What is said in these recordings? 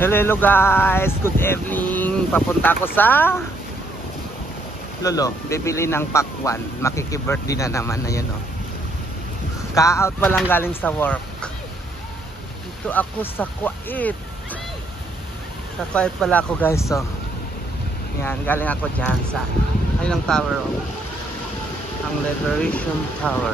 Hello guys, good evening. Papunta ako sa Lolo, bibili ng pakwan. Makiki-birthday na naman, ayun oh. Ka-out pa lang galing sa work. Dito ako sa Kuwait. Sa Kuwait pala ako guys oh. Yan, galing ako dyan sa ayun ang tower oh. Ang Liberation Tower.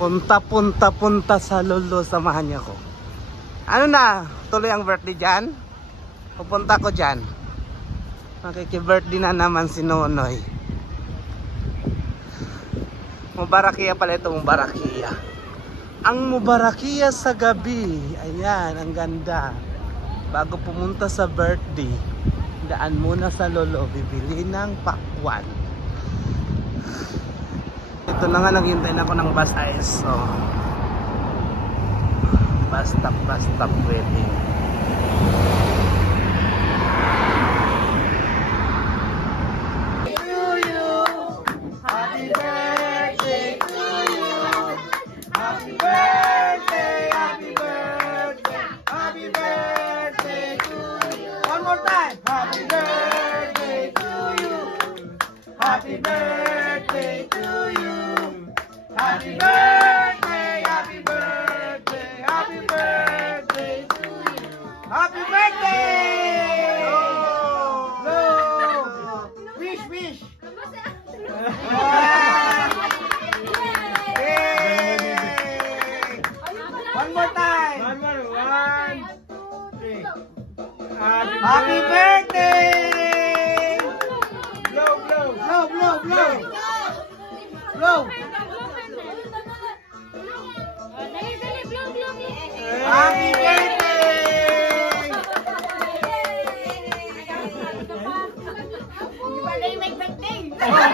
Punta sa Lolo, samahan niyo ako. Ano na, tuloy ang birthday dyan? Pupunta ko dyan. Makiki-birthday na naman si Nonoy. Mubarakiya pala ito, Mubarakiya. Ang Mubarakiya sa gabi. Ayan, ang ganda. Bago pumunta sa birthday, daan muna sa Lolo, bibili ng pakwan. Ito na nga, naghintay na ako ng bus eyes. So, bus stop waiting. Happy birthday to you. Happy birthday, happy birthday. Happy birthday to you. One more time. Happy birthday to you. Happy birthday to you. Happy birthday, happy birthday, happy birthday to you. Happy birthday! No! Wish, wish! Yay! One more time! One, two, three. Happy birthday! Blow, blow! Blow, blow, blow! Blow! Happy birthday! Birthday, my birthday! Happy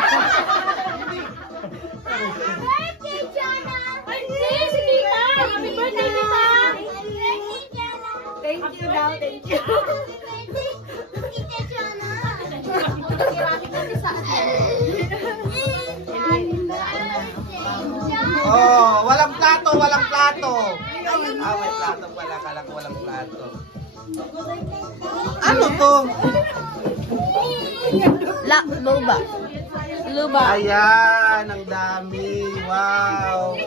birthday, Jana! Birthday, si Tita! Happy birthday, Tita! Thank you daw, thank you. Tita Jana! Kirami kami sa Oh, walang plato, walang plato. Ah, may plato pala, kalang walang plato. Ano to? Luba. Luba. Ayan, ang dami. Wow.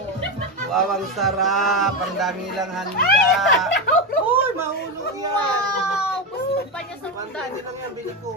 Wow, ang sarap. Ang dami lang handa. Uy, mahulog yan. Wow! Gusto pa niya sa Manda, hindi lang yan bili ko.